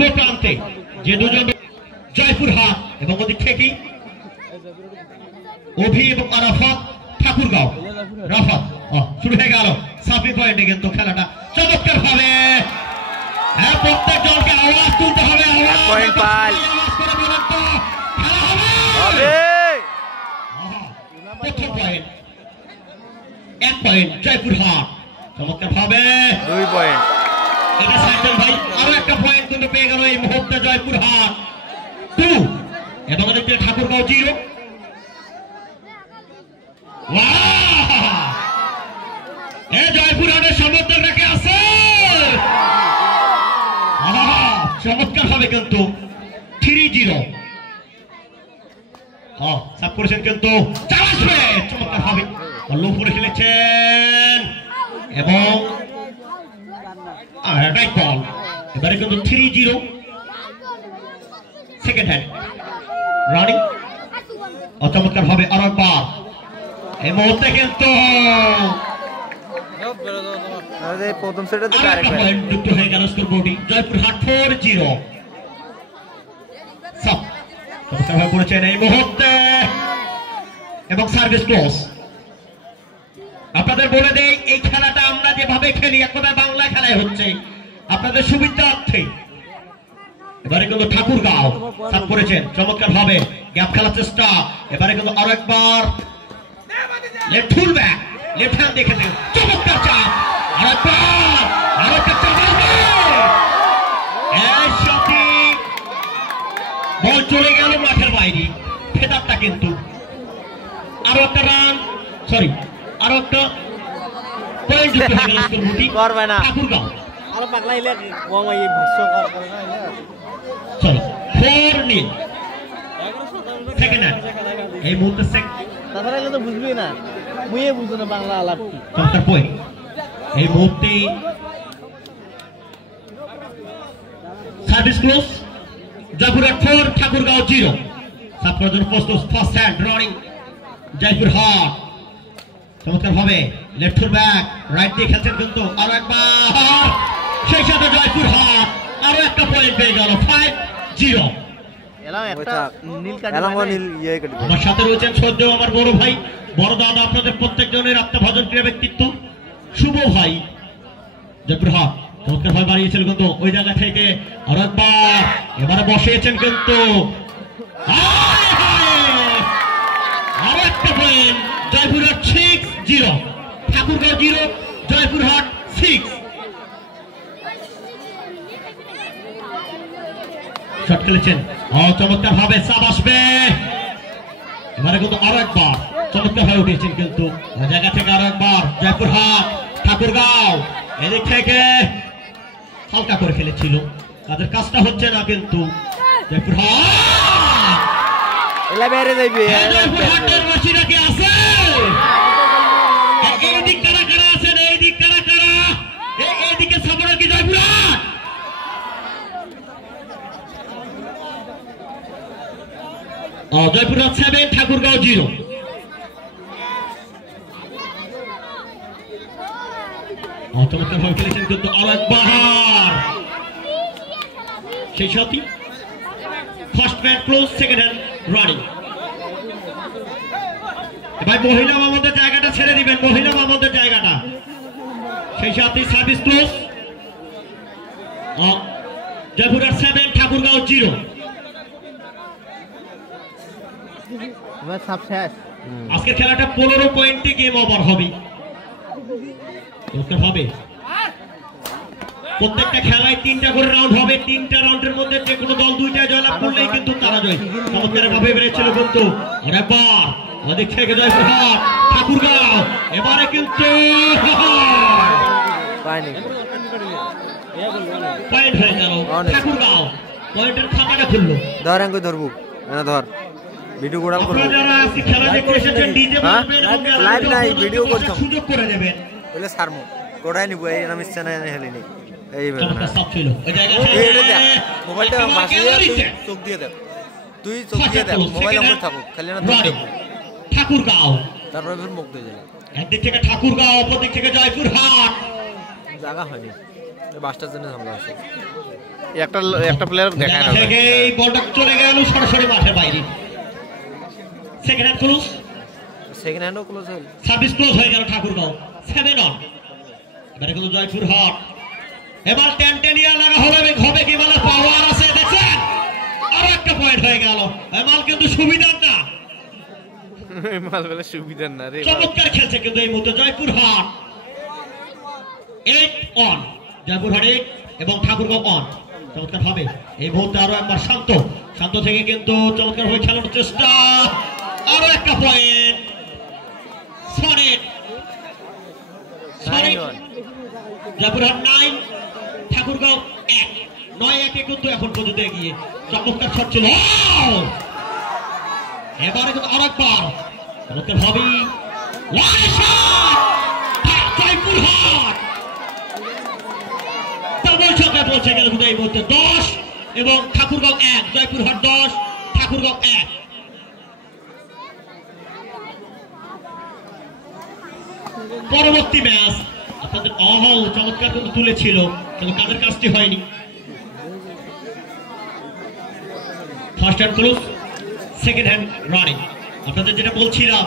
পূর্ব প্রান্তে যে দুজন জয়পুরহাট এবং ওদিক থেকে অভি এবং আরাফাত ঠাকুরগাঁও রাফাত শুরু হয়ে গেল সাফি পয়েন্টে কিন্তু খেলাটা চমৎকার ভাবে প্রত্যেক দলকে আওয়াজ তুলতে হবে পয়েন্ট পাল হবে প্রথম পয়েন্ট 1 পয়েন্ট জয়পুরহাট চমৎকার ভাবে 2 পয়েন্ট এটা সাইকেল ভাই আরো একটা পয়েন্ট কিন্তু পেয়ে গেল এই মুহূর্তে জয়পুরহাট 2 এবং ওদিকে ঠাকুরগাঁও 0 জয়পুরহাটের সমর্থকরা কে আছে চমৎকার হবে কিন্তু 3-0 সাব করেছেন কিন্তু চমৎকার হবে লোক করে খেলেছেন এবং রাইট বল এবারে কিন্তু 3-0 সেকেন্ড হ্যান্ড রানিং চমৎকার হবে আরো একবার এই মুহূর্তে কিন্তু প্রথম সেটে পয়েন্ট যুক্ত হয়ে গেল স্কোর বোর্ডিং জয়পুরহাট 4-0 সব চমৎকার ভাবে পড়েছেন এই মুহূর্তে এবং সার্ভিস ক্লোজ আপনাদের বলে দেই এই খেলাটা আমরা যেভাবে খেলি একবারে বাংলা খেলায় হচ্ছে আপনাদের সুবিধার্থে এবারে কিন্তু ঠাকুরগাঁও সাব করেছেন চমৎকার ভাবে গ্যাপ খেলার চেষ্টা এবারে কিন্তু আরো একবার left full back left hand দেখে দিন চমৎকার চাপ আরেকবার আরেকটা চাপ এই শটে বল চলে গেল মাঠের বাইরে ফেদারটা কিন্তু আরো একটা রান সরি আরো একটা পয়েন্ট যুক্ত হয়ে গেল স্কোর বুটি করবে না ঠাকুরগাঁও আরো পাগলা ইলে গমাই ভস্য করে না চলো 4-0 সেকেন্ড হ্যান্ড এই মুহূর্তে তাছাড়া এলে তো বুঝবি না মুইয়ে বুঝো না বাংলা আলাপ কি চমৎকার পয়েন্ট এই মুহূর্তে service close Joypurhat 4 Thakurgaon 0 sub করার জন্য প্রস্তুত ফার্স্ট হ্যান্ড রানিং জয়পুরহাট চমৎকার ভাবে লেফট ফুল ব্যাক রাইট দিয়ে খেলছেন কিন্তু আরো একবার সেই সাথে জয়পুরহাট আরো একটা পয়েন্ট পেয়ে গেল 5-0 আমার সাথে রয়েছেন সদ্য আমার বড় ভাই বড় দাদা আপনাদের প্রত্যেকজনের আত্মভাজন প্রিয় ব্যক্তিত্ব শুভ ভাই জয়পুরহাট চমৎকার ভাবে বাড়িয়েছিল কিন্তু ওই জায়গা থেকে আরো একবার এবারে বসিয়েছেন কিন্তু আরো একটা পয়েন্ট জয়পুরহাট 6-0 ঠাকুরগাঁও 0 জয়পুরহাট 6 শট খেলেছেন চমৎকার ভাবে সাব আসবে এবারে কিন্তু আরো একবার চমৎকার হয়ে উঠেছেন কিন্তু ওই জায়গা থেকে আরো একবার জয়পুরহাট ঠাকুরগাঁও এদিক থেকে হালকা করে খেলেছিল তাদের কাজটা হচ্ছে না কিন্তু জয়পুরহাটের রশিরা কি আছে এইদিক কারা কারা আছেন এইদিক কারা কারা এইদিকে সামনে কি জয়পুরহাট জয়পুরহাট 7 ঠাকুরগাঁও 0 চমৎকার ভাবে খেলেছেন কিন্তু আরো একবার সেই সাথে first bat close second hand running ভাই মহিলা মামদের জায়গাটা ছেড়ে দিবেন মহিলা মামদের জায়গাটা সেই সাথে সার্ভিস ক্লোজ জয়পুরহাট 7 ঠাকুরগাঁও 0 আজকের খেলাটা 15 পয়েন্টে গেম ওভার হবে প্রত্যেকটা খেলায় 3টা করে রাউন্ড হবে 3টা রাউন্ডের মধ্যে যে কোনো দল 2টা জয়লাভ করলেই কিন্তু তারা জয় চমৎকার ভাবে বেড়েছিল কিন্তু আরেকবার ওদিক থেকে জয়পুরহাট ঠাকুরগাঁও এবারে কিন্তু পয়েন্ট হয়ে গেল ঠাকুরগাঁও পয়েন্টের খাতাটা খুললো ধর আঙ্গুল ধরবো না ধর ভিডিও গোড়াল করব আপনারা আজকে খেলা দেখতে এসেছেন ডিজে মারবেন এবং লাইভ নাই ভিডিও করছম সুযোগ করে দেবেন বলে সারমু গোড়াই নিব এই নাম ইচ্ছা নাই হেলিনি এই চমৎকার সব ছিল ওই জায়গায় মোবাইলটা মাসিয়া চোখ দিয়ে দে তুই চোখ দিয়ে দে মোবাইল নম্বর থাকুক খালি না ধরে ঠাকুরগাঁও তারপরে ফের মুখ দিয়ে দিলাম একদিক থেকে ঠাকুরগাঁও অপর দিক থেকে জয়পুরহাট জায়গা হয়নি এই বাসটার জন্য ঝামেলা আছে একটা প্লেয়ার দেখায় না থেকে এই বলটা চলে গেল সরাসরি মাঠের বাইরে। সেকেন্ড হ্যান্ড ক্লোজ, সেকেন্ড হ্যান্ডও ক্লোজ হল, সার্ভিস ক্লোজ হয়ে গেল ঠাকুরগাঁও 7 অন। এবারে কিন্তু জয়পুর হাট, এবার টেনটেনিয়া লাগা হবে কি বলে, পাওয়ার আছে দেখছেন, আর একটা পয়েন্ট হয়ে গেল। এমাল কিন্তু সুবিধার না, মাল বলে সুবিধার না রে, চমৎকার খেলছে কিন্তু এই মুহূর্তে জয়পুর হাট 8 অন, জয়পুর হাট 8 এবং ঠাকুরগাঁও অন। চমৎকার হবে এই মুহূর্তে আরো একবার শান্ত থেকে কিন্তু চমৎকার হয়ে খেলানোর চেষ্টা, আরো একটা পয়েন্ট। সনেট জয়পুরহাট 9 ঠাকুরগাঁও 1, 9-1 কিন্তু এখন পর্যন্ত এগিয়ে। চমৎকার শট ছিল, এবারে কিন্তু আরেকবার চমৎকার হবে জয়পুরহাট ডাবল ছক্কা পৌঁছে গেল এই মুহূর্তে 10 এবং ঠাকুরগাঁও 1, জয়পুরহাট 10 ঠাকুরগাঁও 1। পরবর্তী ম্যাচ আপনাদের চমৎকার কিন্তু তুলেছিল, কিন্তু কাদের কাজটি হয়নি। First hand close, second hand running. আপনাদের যেটা বলছিলাম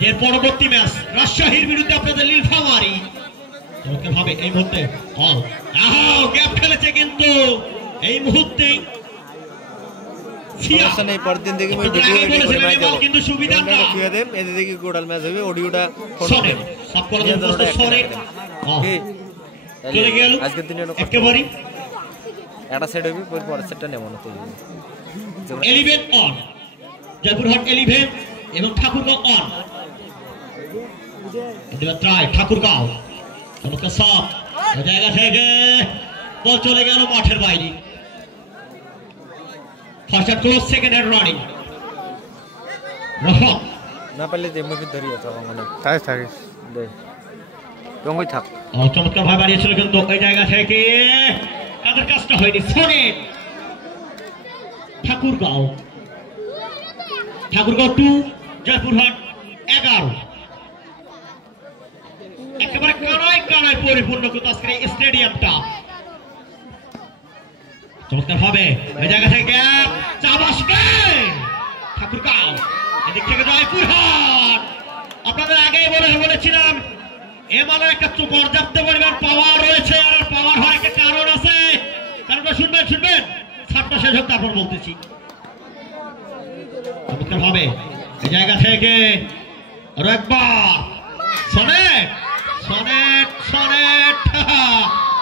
যে পরবর্তী ম্যাচ রাজশাহীর বিরুদ্ধে আপনাদের নীলফামারী চমৎকার ভাবে এই মুহূর্তে গ্যাপ খেলেছে কিন্তু এই মুহূর্তে পরদিন দেখি কিন্তু সুবিধা না, এদের দেখি গোটাল ম্যাচ হবে, অডিওটা চলে গেল আজকের দিনে একেবারে একটা সেট হবে, পরের সেটটা নেব না। 11 অন, জয়পুরহাট 11 এবং ঠাকুরগাঁও অন। এবার ট্রাই ঠাকুরগাঁও, চমৎকার শট, জায়গা থেকে বল চলে গেল মাঠের বাইরে। First hand close, second hand running. না পারলে যে মুভি ধরিয়ে তো মানে থাকিস দে টঙ্গই থাক। চমৎকার ভাবে বাড়িয়েছিল কিন্তু ওই জায়গা থেকে কাদের কাজটা হয়নি। সনেট ঠাকুরগাঁও 2 জয়পুরহাট 11। একেবারে কানায় পরিপূর্ণ কিন্তু আজকের এই স্টেডিয়ামটা। চমৎকার ভাবে এই জায়গা থেকে চাবাসকে ঠাকুরগাঁও, এদিক থেকে জয়পুরহাট। আপনাদের আগেই বলেছিলাম এমালের একটা পর্যাপ্ত পরিমাণ পাওয়ার রয়েছে, আর পাওয়ার হওয়ার একটা কারণ আছে। কারণটা শুনবেন ছাড়টা শেষ হোক তারপর বলতেছি। চমৎকার ভাবে এই জায়গা থেকে আরো একবার সনেট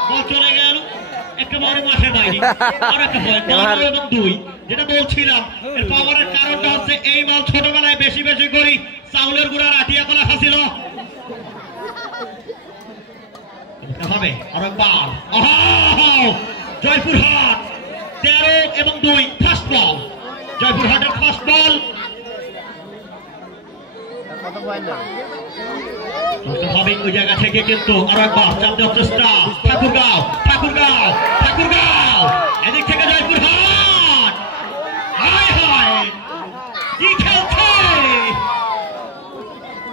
বল চলে গেল একেবারে মাঠের বাইরে। আর একটা পয়েন্ট 2, যেটা বলছিলাম এর পাওয়ারের কারণটা হচ্ছে এই মাল ছোটবেলায় বেশি করি চাউলের গুঁড়ার আটিয়া কলা খাচ্ছিল। হবে আরো একবার জয়পুরহাট 13 এবং 2 ফার্স্ট বল, জয়পুরহাটের ফার্স্ট বল। হবে ওই জায়গা থেকে কিন্তু আরো একবার চাপ দেওয়ার চেষ্টা ঠাকুরগাঁও এদিক থেকে জয়পুরহাট। কি খেলছে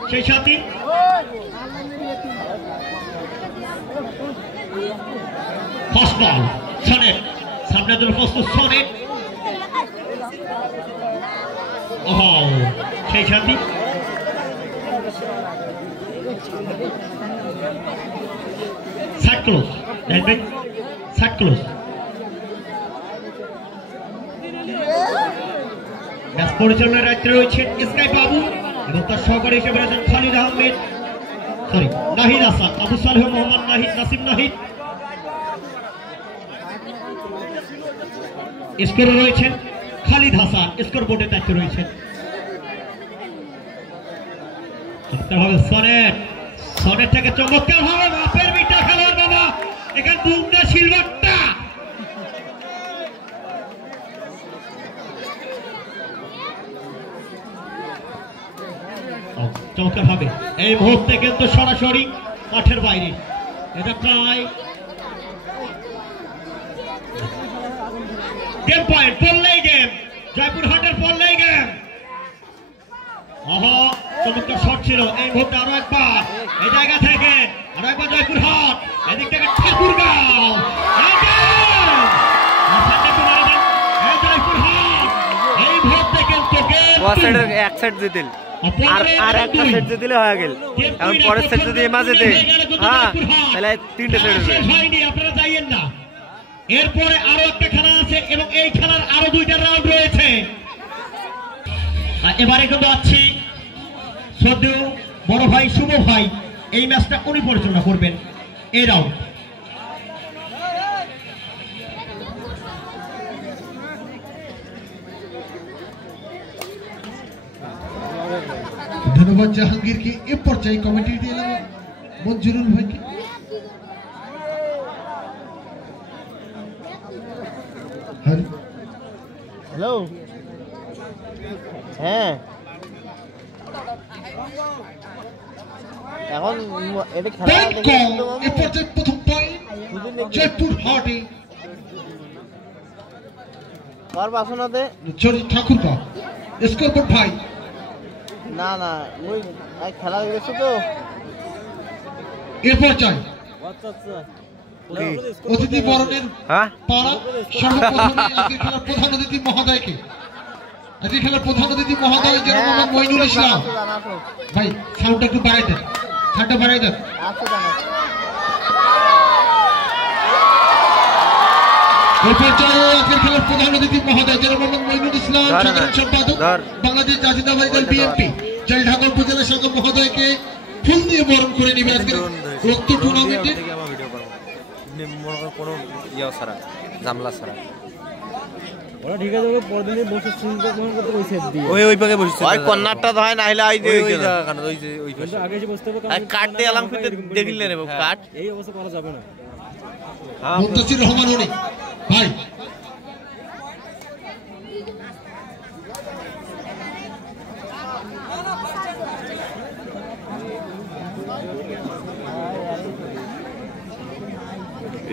সেই সাথী। ফার্স্ট বল সনেট, সামনে ধরে প্রস্তুত সনেট। সেই সাথী সাইড ক্লোজ, ম্যাচ পরিচালনার দায়িত্বে রয়েছেন স্কাই বাবু এবং তার সহকারী হিসেবে রয়েছেন নাহিদ হাসান, আবু সালেহ মোহাম্মদ নাসিম নাহিদ। স্কোরে রয়েছেন খালিদ হাসান, স্কোর বোর্ডের দায়িত্বে রয়েছেন। সনেট থেকে চমৎকার ভাবে বাপের বিটা খেলার বাবা, এখানে বুমটা সিলভারটা চমৎকার ভাবে এই মুহূর্তে কিন্তু সরাসরি মাঠের বাইরে। এটা প্রায় গেম পয়েন্ট, পড়লেই গেম, জয়পুরহাটের পড়লেই গেম। চমৎকার শট ছিল এই মুহূর্তে। আরো একবার এই জায়গা থেকে আরো একবার জয়পুরহাট, এদিক থেকে ঠাকুরগাঁও সাইডের এক সাইড দিতেল আর একটা সেট যদি দিলে হয়ে গেল এখন পরের সেট যদি মাঝে দে হ্যাঁ তাহলে তিনটে সেট হবে হয়নি আপনারা যাইয়েন না এরপরে আরো একটা খেলা আছে এবং এই খেলার আরো দুইটা রাউন্ড রয়েছে এবারে কিন্তু আছি সদ্য বড় ভাই শুভ ভাই এই ম্যাচটা উনি পরিচালনা করবেন এই রাউন্ড ধন্যবাদ জাহাঙ্গীরকে এ পর্যায়ে কমিটি দিয়ে এলাম মঞ্জুরুল ভাইকে হ্যালো হ্যাঁ এখন এটা খেলা এ পর্যায়ে প্রথম পয়েন্ট জয়পুর হাটে কার বাসনাতে চরিত ঠাকুরবা স্কোরবোর্ড ভাই না না ওই খেলা গেছে তো এ পর্যায়ে আচ্ছা আচ্ছা অতিথি বরণের পাড়া সর্বপ্রথমে আজকের খেলার প্রধান অতিথি মহোদয়কে আজকের খেলার প্রধান অতিথি মহোদয় যেন মোহাম্মদ মইনুল ইসলাম ভাই সাউন্ডটা একটু বাড়াই দেন সাউন্ডটা বাড়াই দেন এই পর্যায়ে আজকের খেলার প্রধান অতিথি মহোদয় যেন মোহাম্মদ মইনুল ইসলাম সাধারণ সম্পাদক বাংলাদেশ জাতীয়তাবাদী দল বিএনপি জল ঢাকা উপজেলা শাখা মহোদয়কে ফুল দিয়ে বরণ করে নিবে আজকের রক্ত টুর্নামেন্টে কোনো ইয়া ছাড়া জামলা ছাড়া ওরা ঠিক আছে পরদিন বসে চিন্তা করতে কইছে দিয়ে ওই পাকে বসে ওই কর্নারটা হয় না হইলে আই দে ওই জায়গা ওই যে ওই পাশে আগে যে বসতে হবে কাট দিয়ে আলাম ফিতে দেখিলে রে কাট এই অবস্থা করা যাবে না মুন্তাসির রহমান উনি ভাই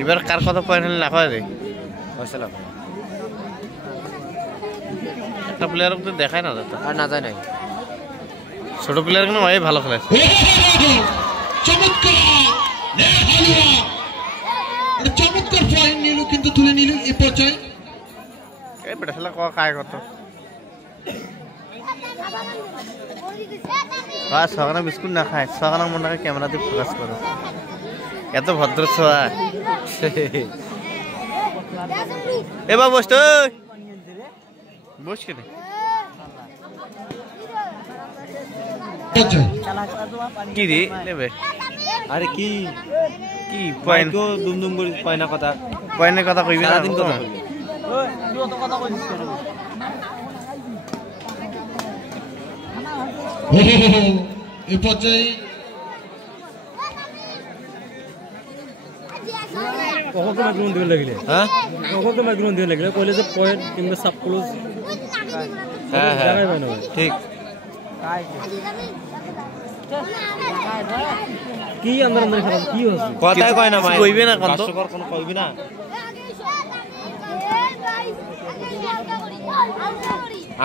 এবার কার কথা পয়েন্ট না হয় রে বুঝলাম একটা প্লেয়ার তো দেখায় না দাদা আর না যায় নাই ছোট প্লেয়ার কেন ভাই ভালো খেলে চমৎকার চমৎকার পয়েন্ট নিল কিন্তু তুলে নিল এই পর্যায়ে এই বেটা শালা ক কায় কত বাস সকালে বিস্কুট না খায় সকালে মনটাকে ক্যামেরাতে ফোকাস করো এত ভদ্র ছোয়া এবার বস তো বস কেন কি রে নেবে আরে কি কি পয়েন্ট দুমদুম করে পয়না কথা পয়েন্টের কথা কইবি না দিন কথা ওই তুই তো কথা কইছিস কেন এই পর্যায়ে কখন তো মাইক্রোফোন দিয়ে লাগলে হ্যাঁ কখন তো মাইক্রোফোন দিয়ে লাগলে কইলে যে পয়েন্ট কিংবা সাব ক্লোজ হ্যাঁ হ্যাঁ ঠিক কি আন্দার আন্দার খেলা কি হচ্ছে কথাই কয় না ভাই কইবে না কোন তো কোন কইবি না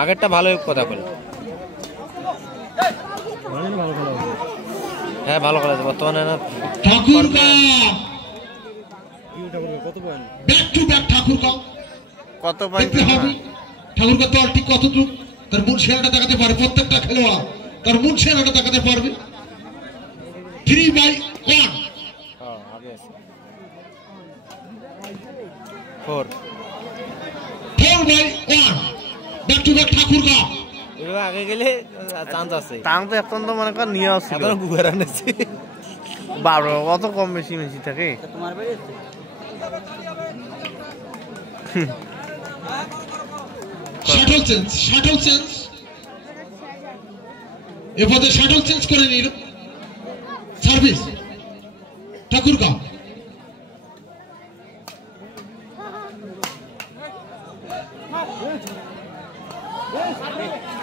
আগেরটা ভালো কথা বলে মানে ভালো খেলা হচ্ছে হ্যাঁ ভালো খেলা বর্তমানে না ঠাকুরগাঁও কি ওটা করবে কত point back to back Thakurgaon কত পয়েন্ট দেখতে হবে ঠাকুরগাঁও দলটি কতটুকু তার মূল সেরাটা দেখাতে পারে প্রত্যেকটা খেলোয়াড় তার মূল সেরাটা দেখাতে পারবে 3/1 আগে আছে 4 4/1 ব্যাক টু ব্যাক ঠাকুরগাঁও এগুলো আগে গেলে চান্স আছে টান তো এখন তো মনে কর নিয়ে আসছিল এখন গুয়ার আনেছি 12 কত কম বেশি বেশি থাকে তোমার বাড়ি শাটল চেঞ্জ এবারে শাটল চেঞ্জ করে নিল সার্ভিস ঠাকুরগাঁও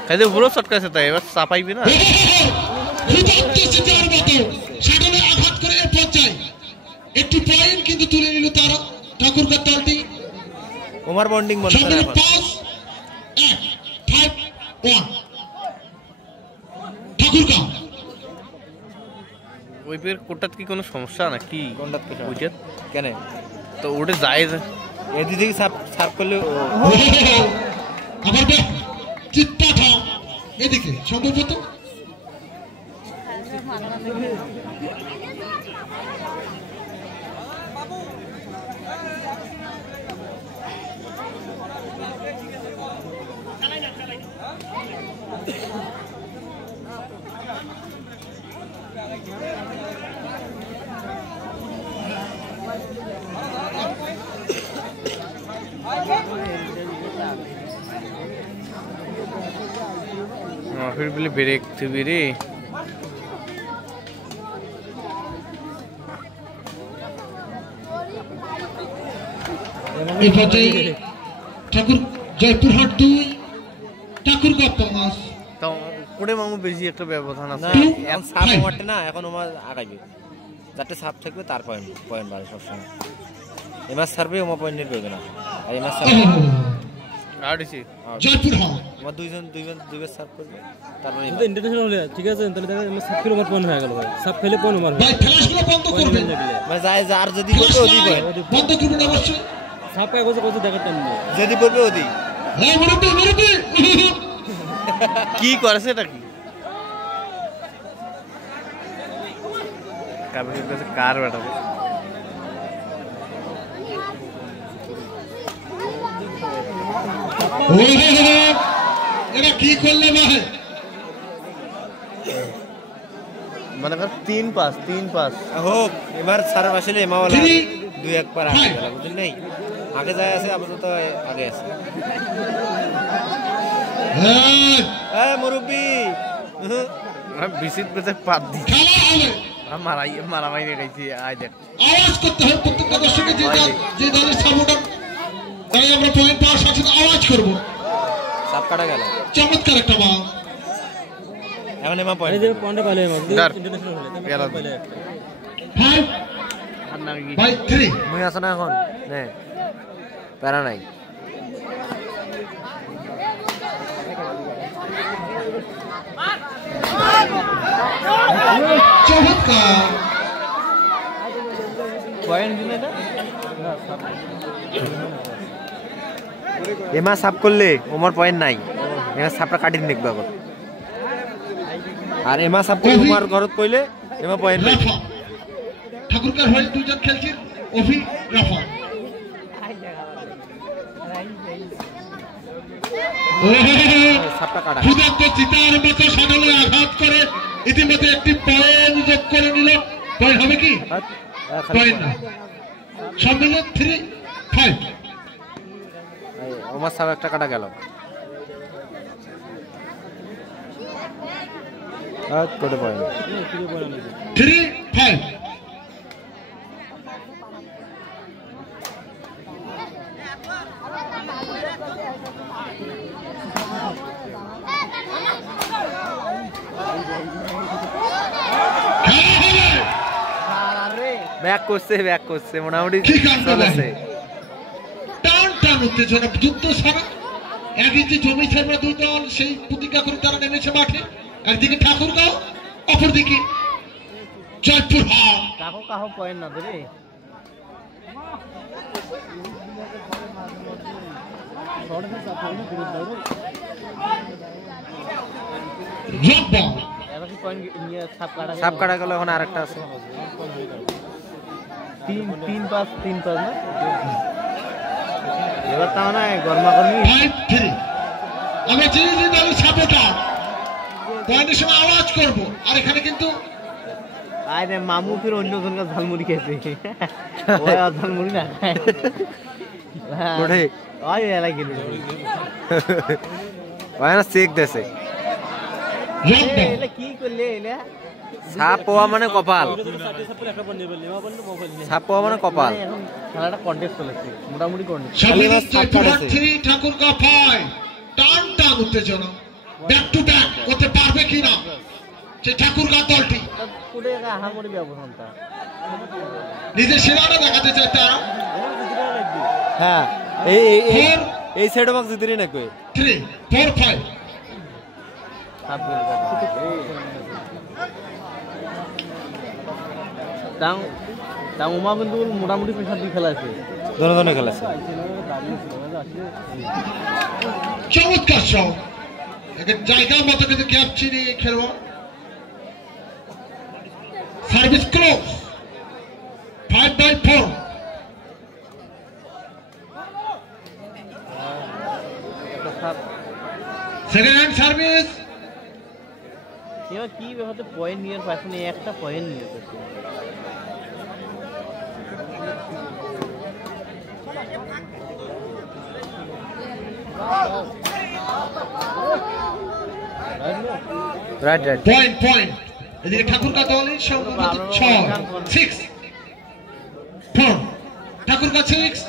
খাইতে পুরো শটকাছে তাই এবার চাপাইবি না শাটলে আঘাত করে এর পর্যায়ে একটি পয়েন্ট কিন্তু তুলে নিল তারা ঠাকুরগাঁও দলটি ওমার বন্ডিং মনে করে এখন 5-1 ঠাকুরগাঁও ওই পের কোটাত কি কোনো সমস্যা না কি কোনটাত কি বুঝে কেন তো ওটা যায় এদিক থেকে সাপ করলে আবার চিৎপাঠা এদিকে সম্ভবত फिर बोले ब्रेक थी मेरी ঠাকুর জয়পুরহাট 2 ঠাকুরগাঁও 5 তো কোড়ে মামু বেশি একটা ব্যবধান আছে এখন সাপ ওঠে না এখন আমার আগাইবে যাতে সাপ থাকবে তার পয়েন্ট বাড়ে সব সময় এবার সার্ভে ওমা পয়েন্টের প্রয়োজন আছে আর এবার সার্ভে আড়িছি জয়পুরহাট আমার দুইবার সার্ভ করবে তারপরে এটা ইন্টারন্যাশনাল হলে ঠিক আছে তাহলে দেখা আমরা সাপ খেলে আমার পয়েন্ট হয়ে গেল ভাই সাপ খেলে পয়েন্ট আমার ভাই ফ্ল্যাশগুলো বন্ধ করবেন ভাই যায় আর যদি বলবে ওদি পয়েন্ট বন্ধ করবেন অবশ্যই সাপ কাজ কত দেখার টাইম নেই যদি বলবে ওদি এই মুরব্বি কি করেছে এটা কি কাবিনের কাছে কার বেটাবে এটা কি করলে ভাই মানে 3-5 হোক এবার সারা আসলে এমাওয়ালা 2-1 বার আগে গেল বুঝলি নাই আগে যায় আছে আপাতত আগে আছে এই মুরব্বি বিসিত বেতে পাত দি খেলা হবে মারামারি রেখেছি আই দেখ আওয়াজ করতে হবে প্রত্যেকটা দর্শকের যে দলের সাপোর্টার তাই আমরা পয়েন্ট পাওয়ার সাথে আওয়াজ করব সাপ কাটা গেল চমৎকার একটা বল এখন এমা পয়েন্ট এই যে পয়েন্টে পাইলে ইন্টারন্যাশনাল হলে গেল পাইলে 5 বাই 3 মুই আছে না এখন নে প্যারা নাই চমৎকার পয়েন্ট দিলে না এমা সাপ করলে ওমর পয়েন্ট নাই এমা সাপটা কাটিয়ে দেখবে এখন আর এমা সাপ করলে ওমর ঘরত কইলে এমা পয়েন্ট নাই ঠাকুরকার হয়ে দুজন খেলছেন অভি রাফা সাপটা কাটা ক্ষুধার্ত চিতার মতো সাগলে আঘাত করে ইতিমধ্যে একটি পয়েন্ট যোগ করে নিল পয়েন্ট হবে কি পয়েন্ট না সম্মিলন 3-5 ওমর সাপ একটা কাটা গেল আর কোটে পয়েন্ট 3-5 ব্যাক করছে মোটামুটি চলেছে টান উত্তেজনা যুদ্ধ ছাড়া এক ইঞ্চি জমি ছাড়া দুই দল সেই প্রতিজ্ঞা করে তারা নেমেছে মাঠে একদিকে ঠাকুরগাঁও অপরদিকে জয়পুরহাট কাহো পয়েন্ট না দেবে সাপ কাটা গেল এখন আরেকটা আছে 3-5 না এবার তাও না গরমাগরমি 5-3 আমরা যে দলের সাপোর্টার পয়েন্টের সময় আওয়াজ করব আর এখানে কিন্তু আরে মামু ফির অন্যজনকে ঝালমুড়ি খেয়েছে ওই ঝালমুড়ি না কোঠে ওই এলা গেল ওই না চেক দেছে এলা কি করলে এলা সাপ পোয়া মানে কপাল সাপ পোয়া মানে কপাল খেলাটা কন্টেস্ট চলেছে মোটামুটি কন্টেস্ট ঠাকুরগাঁও 5 টান উত্তেজনা ব্যাক টু ব্যাক করতে পারবে কিনা সেই ঠাকুরগাঁও দলটি নিজের সেরাটা দেখাতে চায় তারা হ্যাঁ এই সাইড আমাকে জিতরি না কই 3-4-5 উমা কিন্তু মোটামুটি পেশা দিয়ে খেলা আছে ধরে খেলা আছে চমৎকার সব জায়গা মতো কিন্তু গ্যাপ চিনি খেলবো service close 5/4 second hand service এবার কি হতে পয়েন্ট নিয়ে পাইছেন একটা পয়েন্ট নিয়ে পাইছেন রাইট রাইট পয়েন্ট এদিকে ঠাকুরকা দলের সম্ভবত 6 4 ঠাকুরকা 6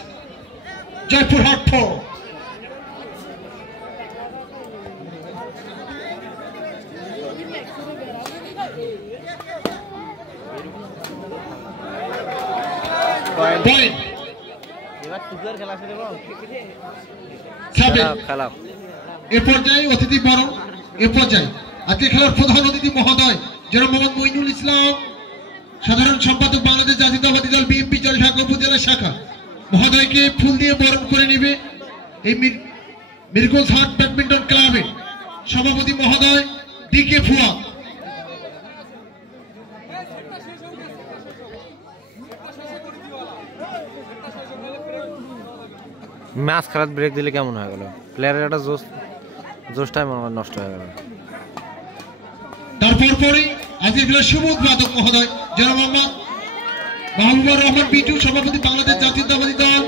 জয়পুরহাট 4 পয়েন্ট এবার টুকার খেলা শুরু করো খেলা এ পর্যায়ে অতিথি বরণ এ পর্যায়ে আজকে খেলার প্রধান অতিথি মহোদয় জনাব মোহাম্মদ মইনুল ইসলাম সাধারণ সম্পাদক বাংলাদেশ জাতীয়তাবাদী দল বিএনপি জলঢাকা উপজেলা শাখা মহোদয়কে ফুল দিয়ে বরণ করে নেবে এই মিরগঞ্জহাট ব্যাডমিন্টন ক্লাবের সভাপতি মহোদয় ডিকে ফুয়া ম্যাচ খেলার ব্রেক দিলে কেমন হয়ে গেল প্লেয়ারের একটা জোশটাই মনে হয় নষ্ট হয়ে গেল তারপর পরে আজকে খেলার শুভ উদ্বোধক মহোদয় জনাব মোহাম্মদ মাহবুবুর রহমান বিটু সভাপতি বাংলাদেশ জাতীয়তাবাদী দল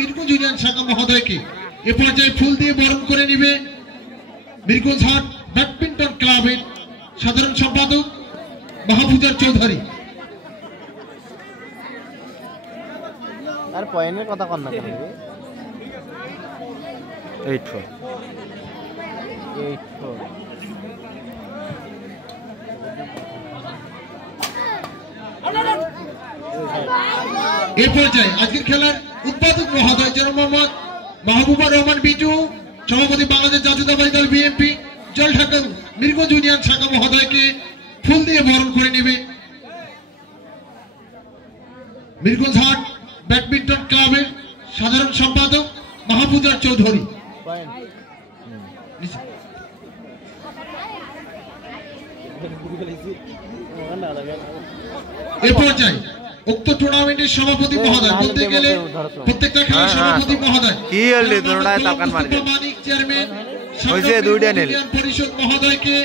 মিরগঞ্জ ইউনিয়ন শাখা মহোদয়কে এ পর্যায়ে ফুল দিয়ে বরণ করে নেবে মিরগঞ্জহাট ব্যাডমিন্টন ক্লাবের সাধারণ সম্পাদক মাহফুজার চৌধুরী আর পয়েন্টের কথা কর না কেন 8-4 এ পর্যায়ে আজকের খেলার উদ্বোধক মহোদয় জনাব মোহাম্মদ মাহবুবুর রহমান বিটু সভাপতি বাংলাদেশ জাতীয়তাবাদী দল বিএনপি জলঢাকা মিরগঞ্জ ইউনিয়ন শাখা মহোদয়কে ফুল দিয়ে বরণ করে নেবে মিরগঞ্জহাট ব্যাডমিন্টন ক্লাবের সাধারণ সম্পাদক মাহফুজার চৌধুরী এ পর্যায়ে উক্ত টুর্নামেন্টের সভাপতি মহোদয় বলতে গেলে প্রত্যেকটা খেলার সভাপতি মহোদয় কি হলো তোমরা তাকান মারবে মানিক চেয়ারম্যান হইছে দুইটা নেল ইউনিয়ন পরিষদ মহোদয়কে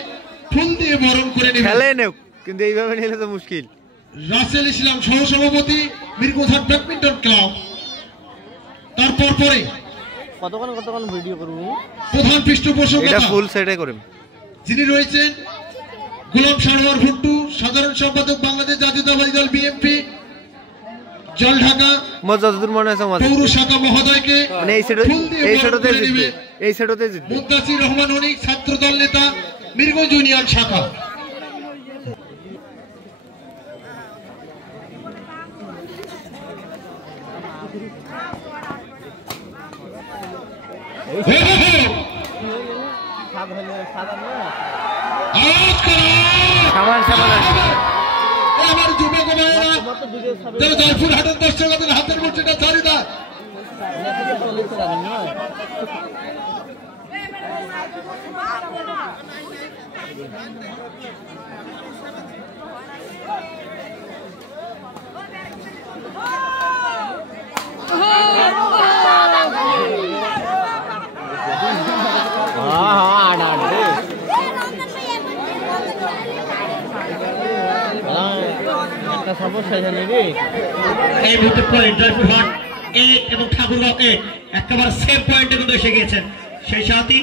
ফুল দিয়ে বরণ করে নেবে খেলে নেও কিন্তু এইভাবে নিলে তো মুশকিল রাসেল ইসলাম সহ সভাপতি মিরগঞ্জহাট ব্যাডমিন্টন ক্লাব তারপর পরে কতক্ষণ ভিডিও করব প্রধান পৃষ্ঠপোষকতা এটা ফুল সেটে করব যিনি রয়েছেন গোলাম সারোয়ার ভুট্টু সাধারণ সম্পাদক বাংলাদেশ জাতীয়তাবাদী দল বিএনপি জলঢাকা যতদূর মনে আছে পৌর শাখা মহোদয়কে মানে এই সেটতে জিতবে মুদ্দাসির রহমান অনিক ছাত্র দল নেতা মিরগঞ্জ ইউনিয়ন শাখা আমার যুবক ভাইয়েরা যারা জয়পুরহাটের দর্শকদের হাতের মুঠিটা ছাড়ি না এই মুহূর্তে পয়েন্ট জয়পুরহাট 8 এবং ঠাকুরগাঁও 8 একেবারে সেম পয়েন্টে কিন্তু এসে গিয়েছেন সেই সাথে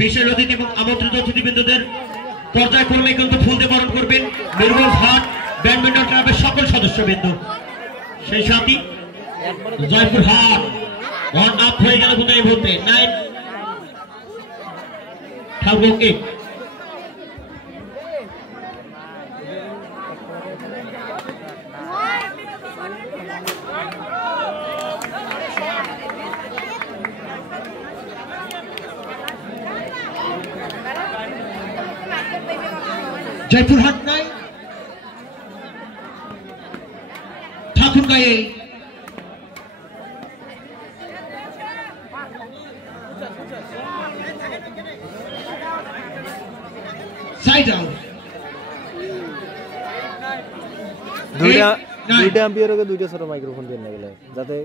বিশেষ অতিথি এবং আমন্ত্রিত অতিথিবৃন্দদের পর্যায়ক্রমে কিন্তু ফুল দিয়ে বরণ করবেন মিরগঞ্জহাট ব্যাডমিন্টন ক্লাবের সকল সদস্যবৃন্দ সেই সাথে জয়পুরহাট 1 আপ হয়ে গেল কিন্তু এই মুহূর্তে 9 ঠাকুরগাঁও 8 জয়পুরহাট নাই ঠাকুরগাঁয়ে সাইড আউট দুইটা আম্পায়ারকে দুইটা ছোট মাইক্রোফোন দিয়ে না গেলে যাতে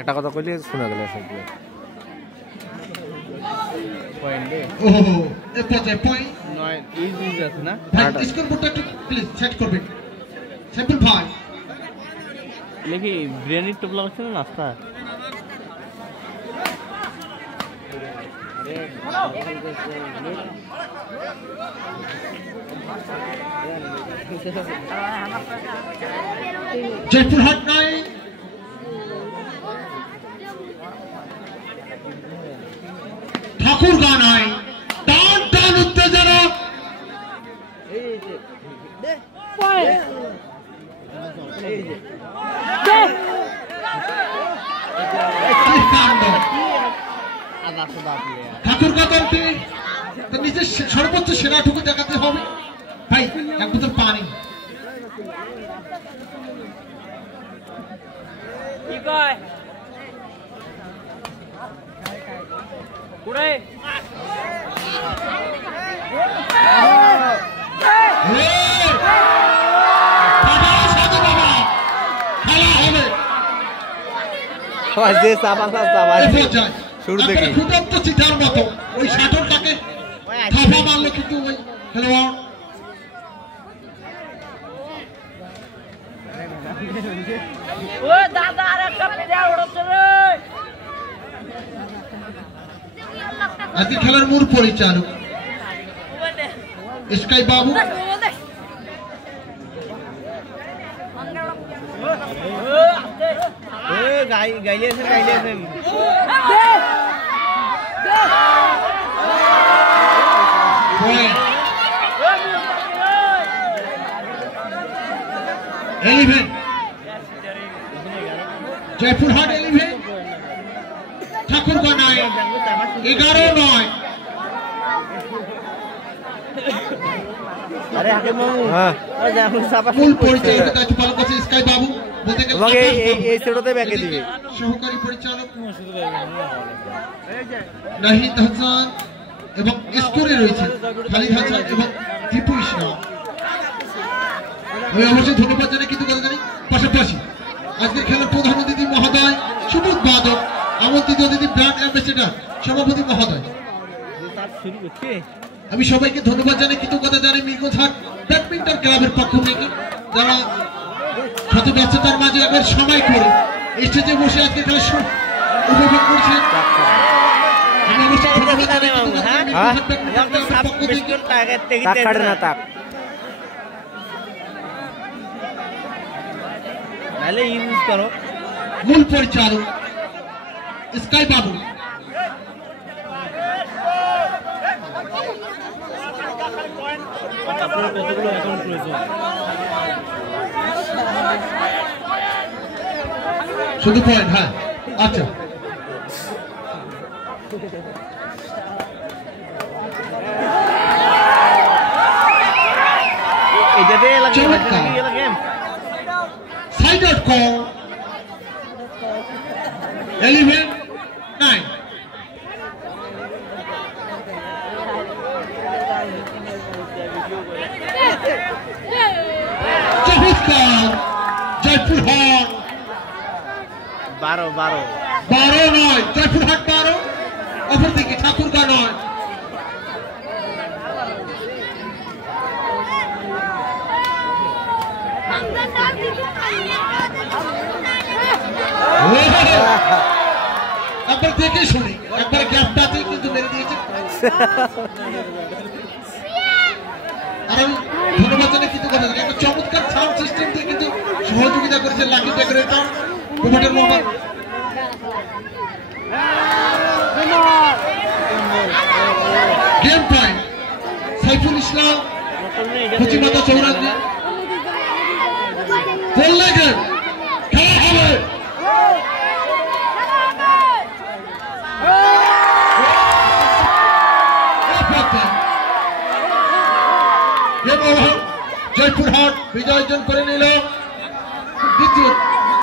একটা কথা কইলে শোনা গেল সবগুলো পয়েন্ট ও এ পর্যায়ে পয়েন্ট 9 ইজি আছে না ভাই স্কোর বোর্ডটা একটু প্লিজ সেট করবেন সিম্পল ভাই লেখি ব্রেনের টপ লাগাচ্ছে না নাস্তা জয়পুরহাট নাই ঠাকুরগাঁ নাই টান টান উত্তেজনা ঠাকুরগাঁ দলটি তার নিজের সর্বোচ্চ সেরাটুকু দেখাতে হবে ভাই এক বোতল পানি শুরু থেকে ফুটন্ত চিটার মতো ওই শাটলটাকে থাপা মারলো কিন্তু ওই খেলোয়াড় আজকের খেলার মূল পরিচালক স্কাই বাবু এলিভেন জয়পুরহাট এলিভেন ঠাকুরগাঁ নাই 11-9 মূল পরিচালকের দায়িত্ব পালন করছে স্কাই বাবু সহকারী পরিচালক নাহিদ হাসান এবং স্কোরে রয়েছে খালিদ হাসান এবং দীপু ইসলাম আমি অবশ্যই ধন্যবাদ জানাই কিন্তু কথা জানি পাশাপাশি আজকের খেলার প্রধান অতিথি মহোদয় সুবোধ বাদক আমন্ত্রিত অতিথি ব্র্যান্ড অ্যাম্বাসেডর সভাপতি মহোদয় আমি সবাইকে ধন্যবাদ জানাই কিন্তু কথা জানি মিরগঞ্জহাট ব্যাডমিন্টন ক্লাবের পক্ষ থেকে যারা শত ব্যস্ততার মাঝে একবার সময় করে স্টেজে বসে আজকে খেলা উপভোগ করছেন আমি অবশ্যই ধন্যবাদ জানাই মূল পরিচালক স্কাই বাবু শুধু পয়েন্ট হ্যাঁ আচ্ছা side out call 11-9 Joypurhat 12-9 Joypurhat 12 অপরদিকে ঠাকুরগাঁ 9 একবার দেখে শুনি একবার গ্যাপটাতেই কিন্তু মেরে দিয়েছে আর আমি ধন্যবাদ জানাই কিন্তু কথা একটা চমৎকার সাউন্ড সিস্টেম দিয়ে কিন্তু সহযোগিতা করেছে lucky decorator promoter Mohammad game point Saiful Islam Kuchimata Chowrangi বললে গেম খেলা হবে জয়পুরহাট বিজয় অর্জন করে নিল